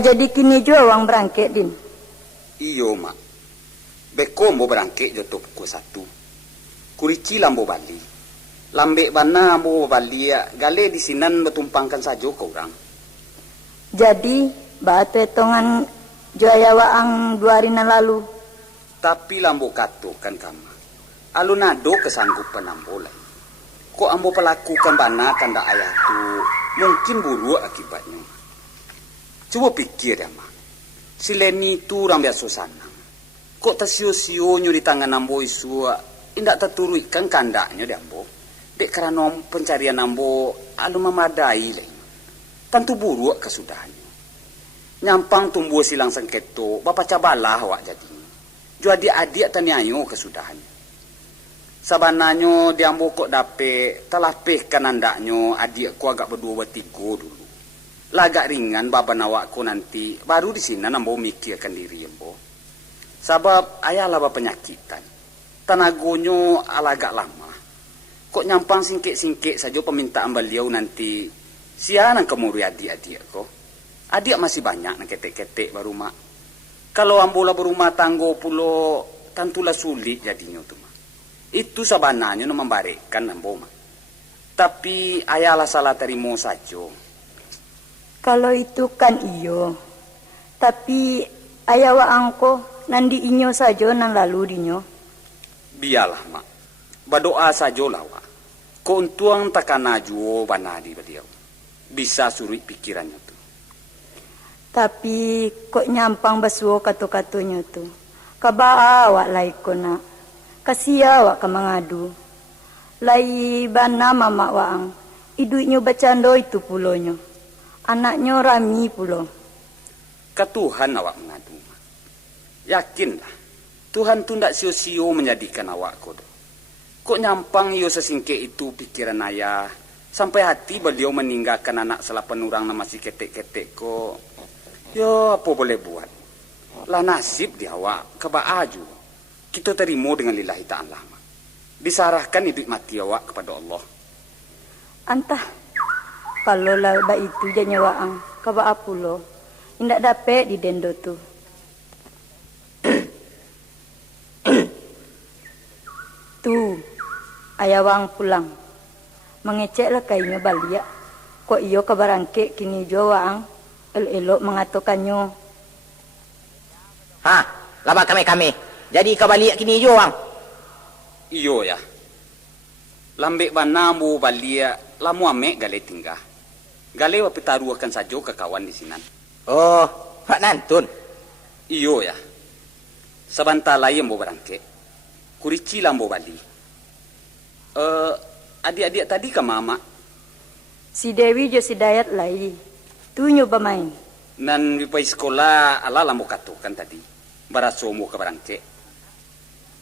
jadi kini jua wang berangkat din. Iyo mak. Beko mo berangkat joto pukul 1. Kurici lambo bali. Lambe bana mo bali ya gale di sinan betumpangkan saja ke orang. Jadi batu etongan jaya waang 2 hari lalu. Tapi lambo kato kan kama. Alun nado kesanggupan ambo lain. Kok ambo pelakukan bana kanda ayah tu mungkin buruk akibatnya. Coba pikir ya mak. Si Leni tu orang biasa sana. Kok tersio-sionyo di tangan ambo isua indak terturuikan kandaknya di ambo. Dek karena pencarian ambo alu memadai lain. Tentu buruk kesudahannya. Nyampang tumbuh silang sengketo bapak cabalah awak jadinya. Jua adik-adik taniayo kesudahannya. Sabananyo di ambo kok dape telah pehkan andaknya adik ku agak berdua bertiga dulu. Lagak ringan baban awakku nanti baru di sini nambo mikirkan diri ambo. Sebab ayalah penyakitan. Tanagonyo alagak lama. Kok nyampang singkik-singkik saja permintaan beliau nanti sianan kemuri adik-adik kok. Adik masih banyak nak ketek-ketek baru mak. Kalau ambola berumah tangga pulo tentulah sulit jadinya tu mak. Itu sabananya no membarekkan ambo mak. Tapi ayalah salah terima saja. Kalau itu kan iyo. Tapi ayah waangko nandi inyo saja nan lalu dinyo. Biarlah mak. Berdoa saja lah wak. Keuntuan takkan najuo banadi beliau. Bisa suri pikirannya tu. Tapi kok nyampang basuo katu-katunya tu. Kabaa awak lai ko na. Kasia awak ka mangadu. Lai bana mama waang. Iduinyo bacando itu pulonyo. Anaknya rami pulo. Ke Tuhan awak mengadu. Yakinlah. Tuhan tu ndak sio-sio menjadikan awak kodoh. Kok nyampang iyo sesingkik itu pikiran ayah. Sampai hati beliau meninggalkan anak salah penurang nama si ketek-ketek kok. Yo apa boleh buat. Lah nasib di awak kebaaju. Kita terima dengan lillahi ta'ala. Disarahkan hidup mati awak kepada Allah. Antah. Kalau laba itu janya waang kabaa pulo. Indak dapat di dendo tu. Tu, ayah wang pulang. Mengeceklah kainya balia. Kok iyo kabarangke kini jo waang elok mengatokannya. Ha, laba kami. Jadi kabaliak kini jo wang. Iyo ya. Lambek banamu balia lamu ame gale tinggal. Gale wa pitaruakan saja ke kawan di sinan. Oh, Pak Nantun. Iyo ya. Sebentar lagi mau berangkat. Kurici lambo bali. Adik-adik tadi ke mama? Si Dewi jo si Dayat lai. Tu nyoba main. Nan wipai sekolah ala lambo katukan tadi. Baraso mau ke berangkat.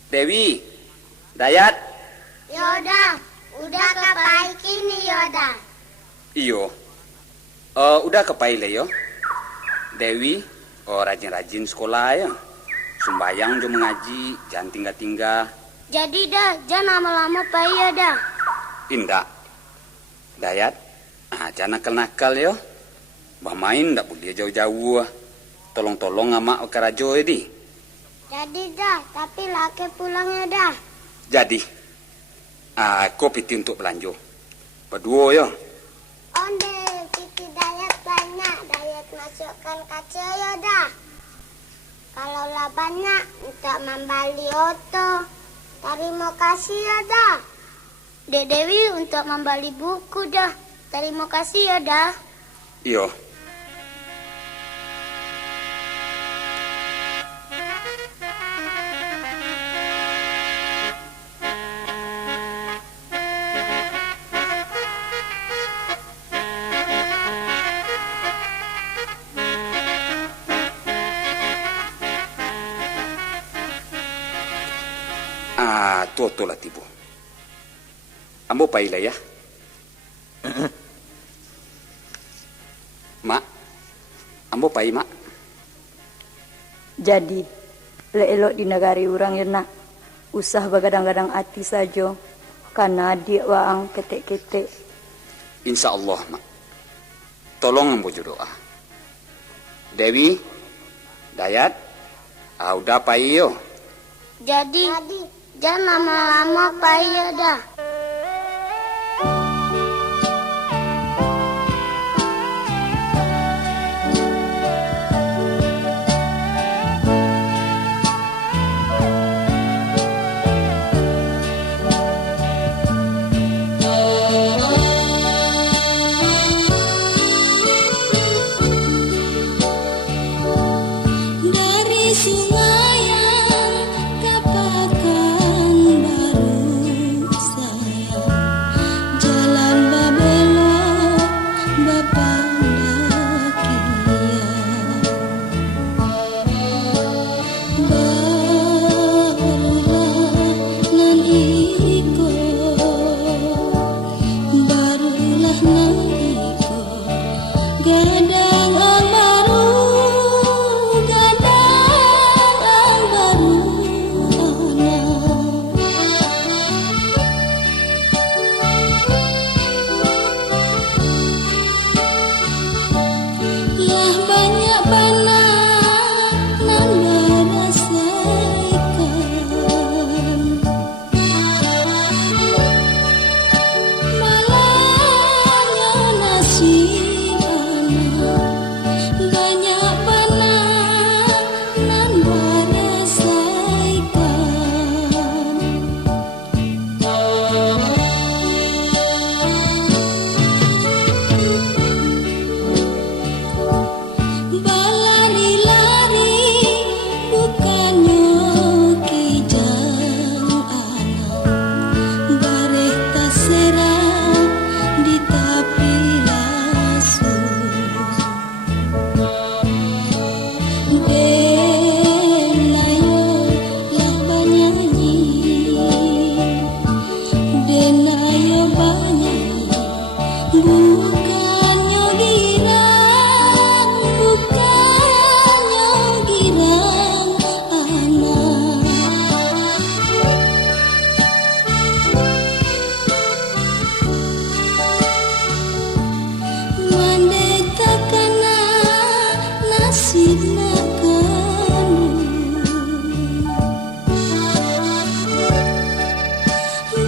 Dewi, Dayat. Yoda, udah kapai kini Yoda. Iyo. Udah kepai le yo. Dewi, rajin-rajin sekolah ya. Sumbayang jo mengaji, jangan tinggal-tinggal. Jadi dah, jangan lama-lama pai ya dah. Indah. Dayat, jangan nakal-nakal yo. Bah main ndak boleh jauh-jauh. Tolong-tolong amak karajo di. Jadi dah, tapi laki pulangnya dah. Jadi, aku piti untuk belanja. Berdua yo. Onde, piti Dayat banyak. Dayat masukkan kaca ya dah. Kalau lah banyak untuk membeli oto. Terima kasih ya dah. Dek Dewi untuk membeli buku dah. Terima kasih ya dah. Iyo. Toto lah tibu. Ambo paila ya. Mak, ambo pai mak. Jadi, elok di negari orang ya nak. Usah begadang-gadang hati saja. Karena dia waang ketek-ketek. Insya Allah mak. Tolong ambo doa. Dewi, Dayat, udah Pak Iyo. Jadi jangan lama-lama Pak Iyo dah.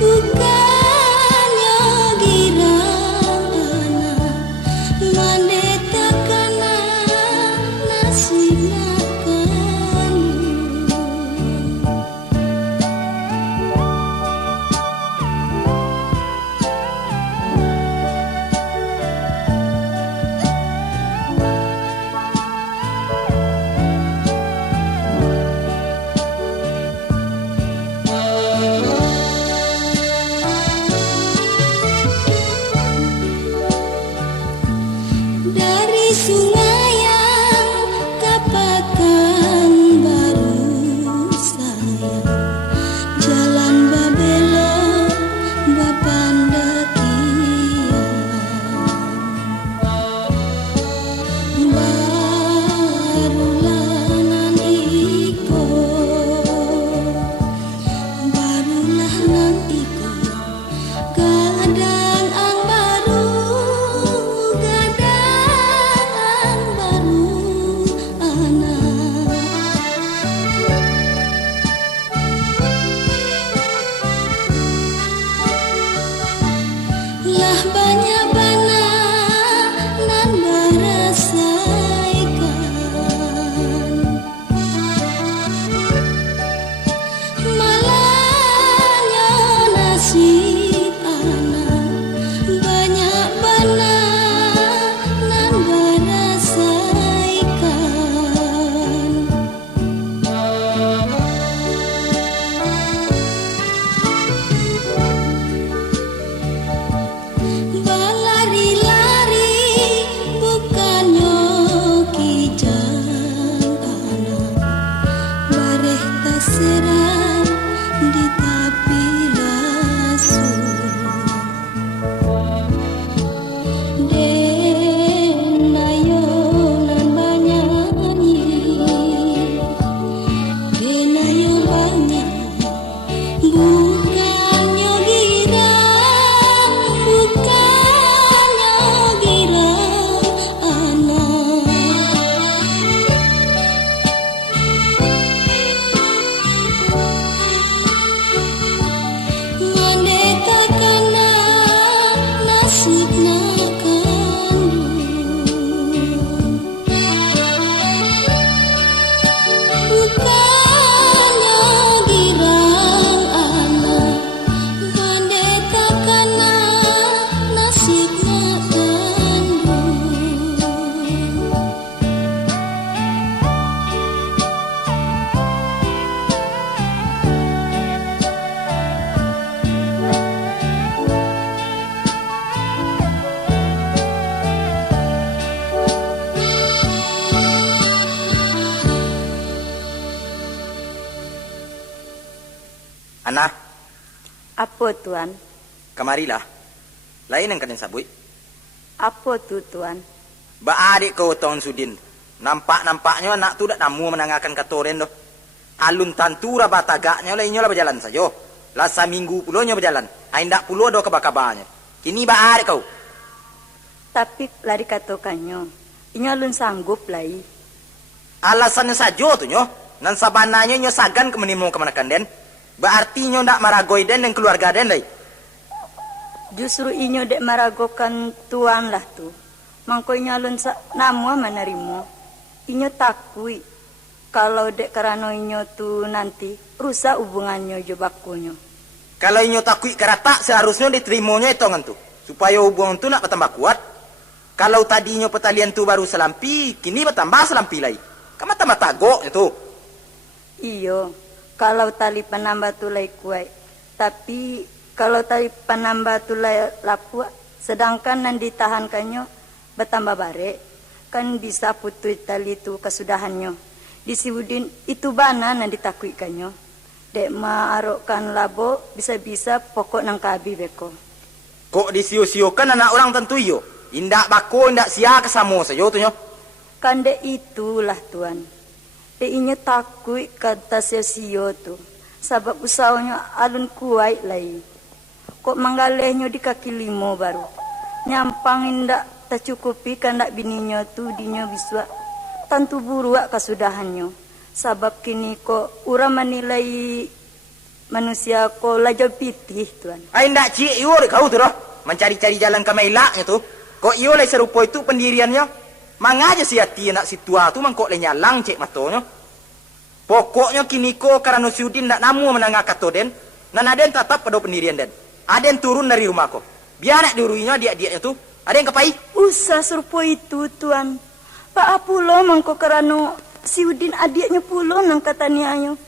Bukannya girang anak Ana, Apa tuan? kemarilah. Lain yang kalian sabui. Apa tu tuan? Ba adik kau Tuan Sudin. Nampak-nampaknya anak tu dak namu menangakan katoren doh. Alun tantura batagaknya lah inyolah berjalan saja. Lasa minggu pulonya berjalan. Aindak pulo do kabar-kabarnya. Kini ba adik kau. Tapi lari katokannya. Inyo alun sanggup lai. Alasannya saja tu nyo. Nan sabananya nyo sagan ke menimung kemanakan den. Berarti nyo ndak maragoi den dan keluarga den lai. Justru inyo dek maragokan tuan lah tu. Mangko inyo alun namu menerima. Inyo takui. Kalau dek karena inyo tu nanti rusak hubungannya jo bakunyo. Kalau inyo takui kerata seharusnya diterimanya itu tu. Supaya hubungan tu nak bertambah kuat. Kalau tadinya petalian tu baru selampi, kini bertambah selampi lagi. Kamu tambah tagok itu. Iyo, kalau tali penambah tulai kuai. Tapi kalau tali penambah tulai lapua, sedangkan yang ditahankannya bertambah bare, kan bisa putus tali itu kesudahannya. Di Siudin itu bana yang ditakuikannya. Dek maarokkan labo bisa-bisa pokok nang kabi beko. Kok disiu-siukan anak orang tentu iyo. Indak bako, indak sia kesamo saja tu nyo. Kan dek itulah tuan. Dek inyo takui kata sio-sio tu. Sabab usahanya alun kuai lai. Kok manggalehnya di kaki limo baru. Nyampang indak tercukupi kan ndak bininya tu dinyo biswa. Tantu buruak kesudahannya. Sabab kini kok urang menilai manusia kok lajo pitih tuan. Ai ndak cik iyo kau tu doh. Mencari-cari jalan ke mailaknya tu. Kok iyo lai serupa itu pendiriannya. Mangaja si hati anak si tua tu mangkok le nyalang cek matonya. Pokoknya kini ko karena si Udin ndak namu menangak kato den. Nan aden tetap pada pendirian den. Aden turun dari rumah ko. Biar nak diuruinya dia-dianya tu. Aden kepai. Usah serupa itu tuan. Pak Apulo mangko karena si Udin adiknya pulo nang katanya ayo.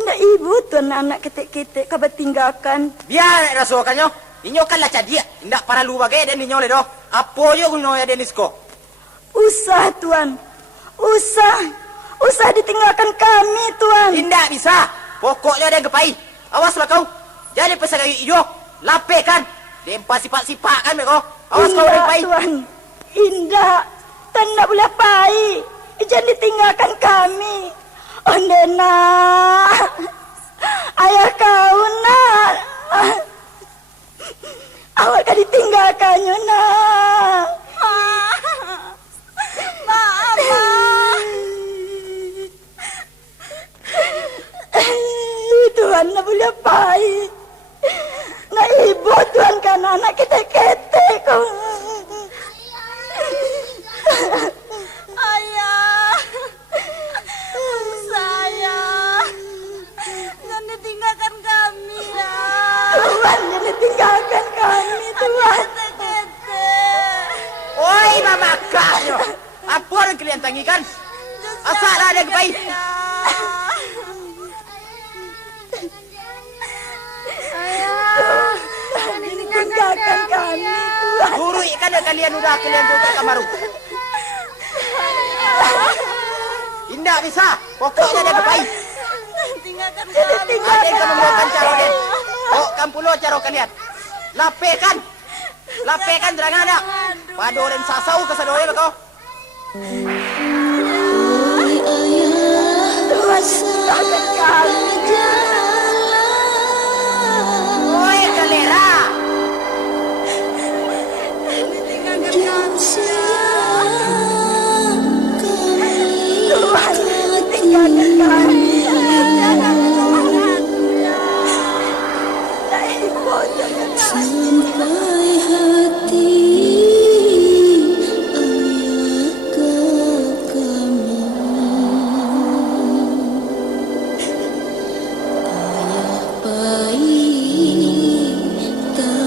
Ndak ibu tuan anak ketek-ketek kabar tinggalkan. Biar nak rasuakannya. Inyo kan lah cadia. Ndak para lu bagai den inyo le doh. Apa yo kuno ya denisko. Usah tuan. Usah ditinggalkan kami tuan. Tidak bisa. Pokoknya ada yang kepai. Awaslah kau. Jadi pesan kayu hijau. Lapekan. Dempa sipak-sipak kan mereka. Awas kau ada kepai. Tuan. Indah. Tan tak boleh pai. Jangan ditinggalkan kami. Ondena. Ayah kau nak. Awak kan ditinggalkannya nak. Maaf, Tuhan nak boleh baik. Nak ibu Tuhan kan anak ketek-ketek kau. Ayah, saya, jangan ditinggalkan kami ya. Tuhan jangan tinggalkan kami Tuhan. Ketek-ketek. Oi mama kau. Apa yang kalian tangikan? Asal ada yang kepai. Tuhan tinggalkan kami Tuhan. Guru ikan kalian udah kalian tu tak kamaru. Indah bisa. Pokoknya dia kepai. Tinggalkan Jangan kami. Ada yang tinggalkan menggunakan kami. cara dia. Oh, kampulo cara kalian. Lapekan. Lapekan terangan ada. Pado dan sasau ke sadore kau. Tuhan tinggalkan kami. Oi galera. Tinggalkan kami. Tuhan tinggalkan kami. Jangan menolak. Tak ibu jangan Sampai hati ayah ke kami. Ayah baik tak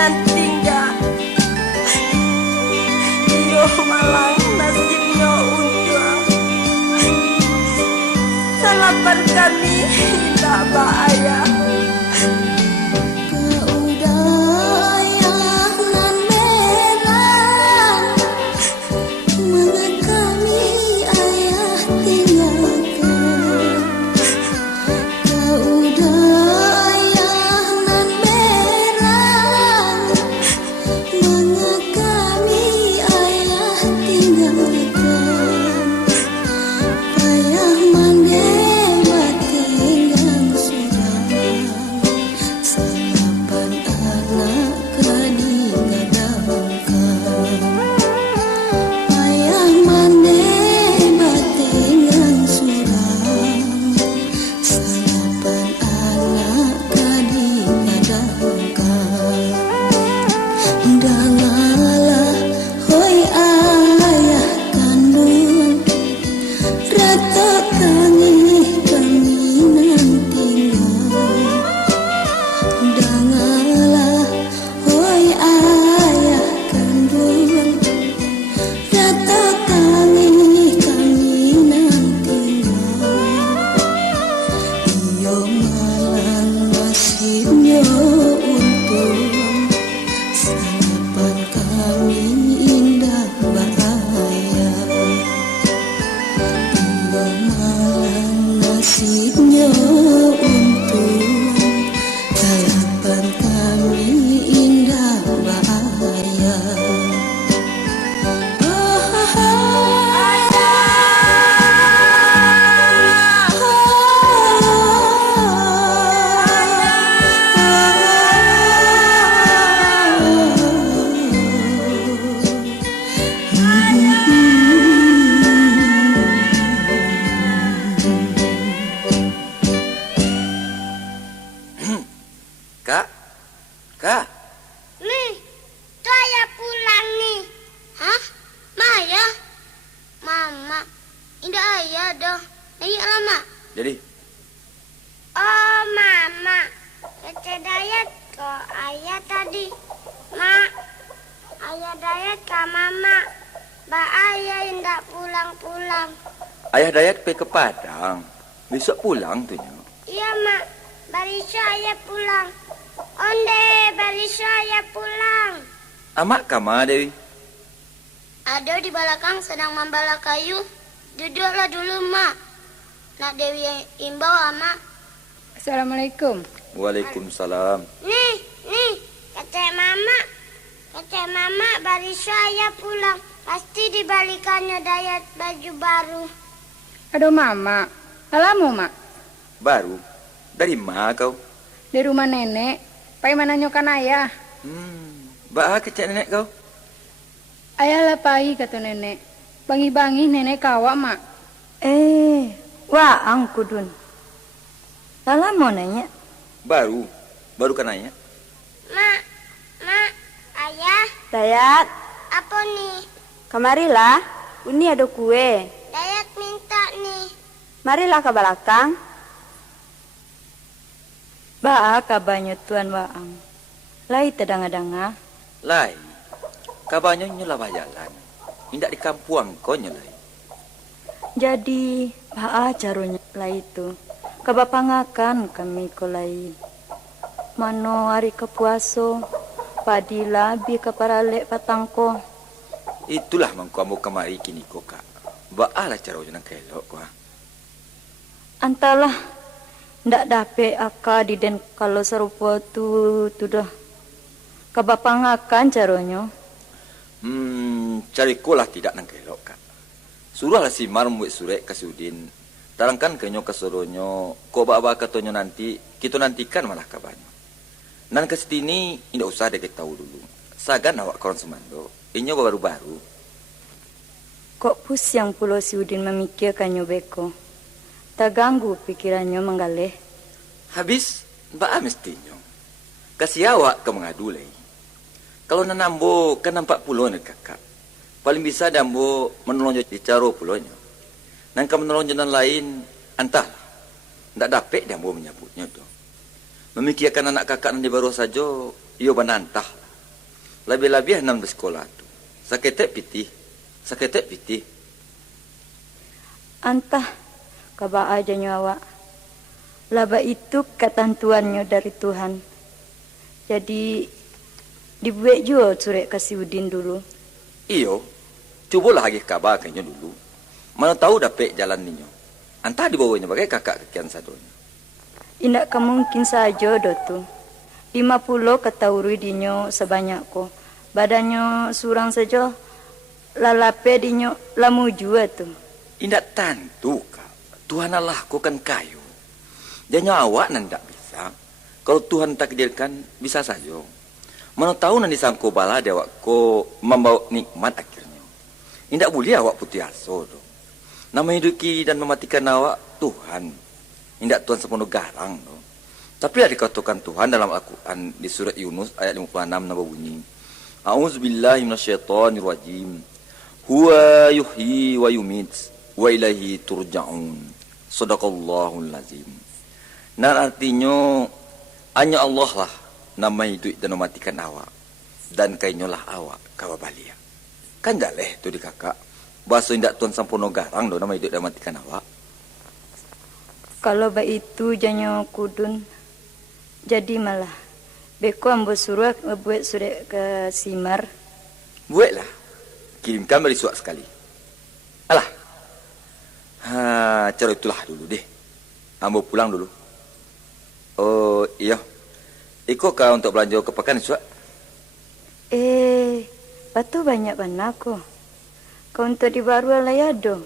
nanti enggak. Iyo malang nasibnya unjuk. Salapan kami tidak bahaya. Kak. Nih, tuh ayah pulang nih. Hah? Maya? Mama. Indah ayah dong. Ayo lama. Jadi? Oh, Mama. Kece Dayat kok ayah tadi. Mak. Ayah Dayat ke Mama. Mbak ayah indah pulang-pulang. Ayah Dayat pergi ke Padang. Besok pulang tuh. Iya, Mak. Barisya ayah pulang. Onde, barisya ayah pulang. Amak kama Dewi? Ada di belakang sedang membala kayu. Duduklah dulu, Mak. Nak Dewi imbau, Mak. Assalamualaikum. Waalaikumsalam. Nih, kata Mama barisya ayah pulang. Pasti dibalikannya Dayat baju baru. Aduh Mama, alamu Mak? Baru? Dari mana kau? Di rumah nenek, pai mana nyokan ayah? Bah kecek nenek kau? Ayah lapai kata nenek. Bangi-bangi nenek kawa Mak. Wah angkudun. Salah mau nanya. Baru kan nanya. Mak, ayah, Dayat, apa nih? kemarilah. Uni ada kue. Dayat minta nih. Marilah ke belakang. Ba kabanyo tuan waang. Lai tedanga-danga. Lai, kabarnya nyelawah jalan. Indak di kampung kau nyelai. Jadi, ba carunya lai itu. Kabapangakan kami kolai. Mano hari kepuaso. Padila bi kaparale patangko. Itulah mengkamu kemari kini kau kak. Baalah cara jangan kelok kau. Antalah ndak dape aka di den kalau serupa tu dah. Kabapangakan caronyo. Cari kolah tidak nang kelok kak. Suruhlah si Mar membuat surat ke Sudin. Tarangkan kenyo ke soronyo. Kau bawa katonyo nanti. Kita nantikan malah kabarnya. Nan ke sini indah usah dek tahu dulu. Sagan awak koron semando. Inyo baru-baru. Kok pusing pulau si Udin memikirkannya beko. Tak ganggu pikirannya menggaleh. Habis mbak mestinya. Kasih awak ke mengadulai. Kalau nanambo kan nampak pulau ni kakak. Paling bisa dambo menolong di caro pulaunya. Nan kamu menolong jalan lain antahlah. Ndak dapat dambo menyebutnya tu. Memikirkan anak kakak nanti baru saja, iyo banantah. Lebih-lebih enam di sekolah tu. Saketek piti. Antah kaba aja nyawa. Laba itu ketentuannya dari Tuhan. Jadi dibuat juga surek kasih Udin dulu. Iyo, cobalah lagi kabar kayaknya dulu. Mana tahu dapat jalan ninyo. Antah dibawanya bagai kakak kekian sadonya. Indak kemungkin saja dotu. 50 ketaurui dinyo sebanyak ko. Badannya surang saja. Lalape dinyo lamu jua tu. Indak tentu kak. Tuhan Allah ko kan kayu. Jangan awak nandak bisa. Kalau Tuhan takdirkan bisa saja. Mana tahu nanti sangko bala dia awak ko membawa nikmat akhirnya. Indak boleh awak putih aso dong. Nama hidupi dan mematikan awak Tuhan. Indak Tuhan sepenuh garang dong. Tapi ada dikatakan Tuhan dalam Al-Quran di surat Yunus ayat 56 nama bunyi. A'udzubillahi minasyaitonirrajim. Huwa yuhyi wa yumit wa ilaihi turja'un. Shadaqallahul azim. Dan artinya hanya Allah lah nama hidup dan mematikan awak. Dan kainyolah awak kawabalia. Kan jaleh tu di kakak. Bahasa indak Tuhan sampono garang do nama hidup dan mematikan awak. Kalau itu janyo kudun. Jadi malah beko ambo suruh buat surat ke Simar. Buatlah. Kirimkan beri surat sekali. Alah. Cara itulah dulu deh. Ambo pulang dulu. Oh iya. Iko kau untuk belanja ke pekan suat? Batu banyak banako. Kau untuk di baru layado.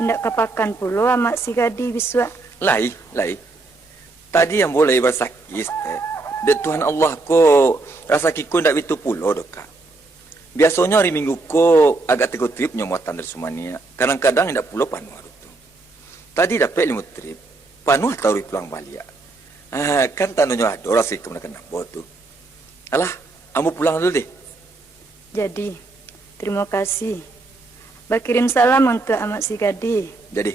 Indak kepakan pulo amak si gadi biswa. Lai. Tadi yang boleh bersakit. De Tuhan Allah ko rasa kiko ndak itu pulo doka. Biasanya hari minggu ko agak teguh trip nyomuatan dari Sumania. Kadang-kadang indak pulo panuh tu. Tadi dapat 5 trip. Panuh tahu pulang balik. Kan tandanya ada rasa kemenakan nambo tu. Alah, ambo pulang dulu deh. Jadi, terima kasih. Bakirim salam untuk amak si gadi. Jadi.